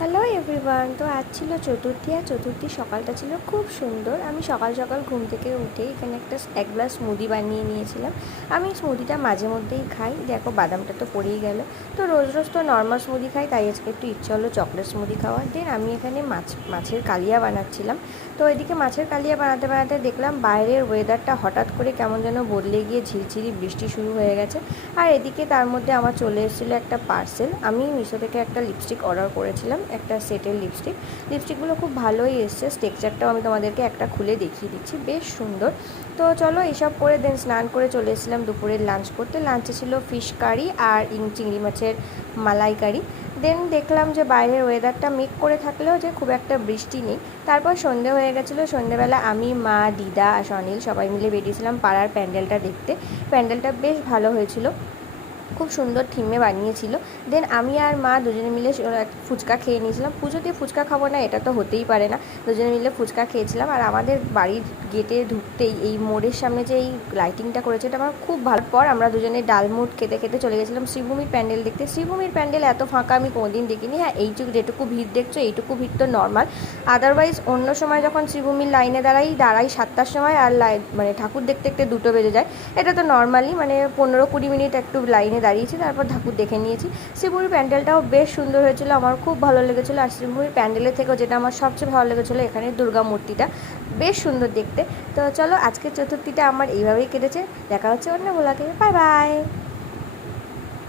Hello, everyone তো আজ ছিল চতুর্থী আর চতুর্থী সকালটা ছিল খুব সুন্দর। আমি সকাল সকাল ঘুম থেকে উঠে এখানে একটা এক গ্লাস স্মুদি বানিয়ে নিয়েছিলাম। আমি স্মুদিটা মাঝে মধ্যেই খাই। দেখো বাদামটা তো পড়েই গেল। তো রোজ রোজ তো নর্মাল স্মুদি খাই, তাই আজকে একটু ইচ্ছে হলো চকলেট স্মুদি খাওয়ার। দেন আমি এখানে মাছ, মাছের কালিয়া বানাচ্ছিলাম। তো এদিকে মাছের কালিয়া বানাতে বানাতে দেখলাম বাইরের ওয়েদারটা হঠাৎ করে কেমন যেন বদলে গিয়ে ঝিরঝিরি বৃষ্টি শুরু হয়ে গেছে। আর এদিকে তার মধ্যে আমার চলে এসেছিল একটা পার্সেল আমি মিশো থেকে একটা লিপস্টিক অর্ডার করেছিলাম। একটা সেটের লিপস্টিক লিপস্টিকগুলো খুব ভালোই এসছে। স্টেকচারটাও আমি তোমাদেরকে একটা খুলে দেখিয়ে দিচ্ছি। বেশ সুন্দর। তো চলো এসব করে দেন স্নান করে চলে এসেছিলাম দুপুরের লাঞ্চ করতে। লাঞ্চে ছিল ফিশ কারি আর চিংড়ি মাছের মালাই কারি দেন দেখলাম যে বাইরের ওয়েদারটা মেক করে থাকলেও যে খুব একটা বৃষ্টি নেই। তারপর সন্ধে হয়ে গেছিল। সন্ধেবেলা আমি, মা, দিদা আর সনিল সবাই মিলে বেরিয়েছিলাম পাড়ার প্যান্ডেলটা দেখতে। প্যান্ডেলটা বেশ ভালো হয়েছিল। খুব সুন্দর থিমে বানিয়েছিল। দেন আমি আর মা দুজনে মিলে ফুচকা খেয়ে নিয়েছিলাম। পুজোতে ফুচকা খাব না, এটা তো হতেই পারে না। দুজনে মিলে ফুচকা খেয়েছিলাম। আর আমাদের বাড়ির গেটে ঢুকতেই এই মোড়ের সামনে যে এই লাইটিংটা করেছে, এটা আমার খুব ভালো। পর আমরা দুজনে ডালমুট খেতে খেতে চলে গেছিলাম শ্রীভূমির প্যান্ডেল দেখতে। শ্রীভূমির প্যান্ডেল এত ফাঁকা, আমি কোনোদিন দেখিনি। হ্যাঁ এইটুকু যেটুকু ভিড় দেখছ, এইটুকু ভিড় তো নর্মাল আদারওয়াইজ অন্য সময় যখন শ্রীভূমির লাইনে দাঁড়াই দাঁড়াই সাতটার সময় আর লাইন মানে ঠাকুর দেখতে দেখতে দুটো বেজে যায়। এটা তো নর্মালি মানে পনেরো কুড়ি মিনিট একটু লাইনে দাঁড়িয়েছি তারপর ঠাকুর দেখে নিয়েছি। শ্রীভূমির প্যান্ডেলটাও বেশ সুন্দর হয়েছিল, আমার খুব ভালো লেগেছিলো। আর শ্রীভূমির প্যান্ডেলের থেকেও যেটা আমার সবচেয়ে ভালো লেগেছিলো, এখানে দুর্গা মূর্তিটা বেশ সুন্দর দেখতে। তো চলো, আজকের চতুর্থীটা আমার এইভাবেই কেটেছে। দেখা হচ্ছে অন্য ভোলাকে বাই বাই!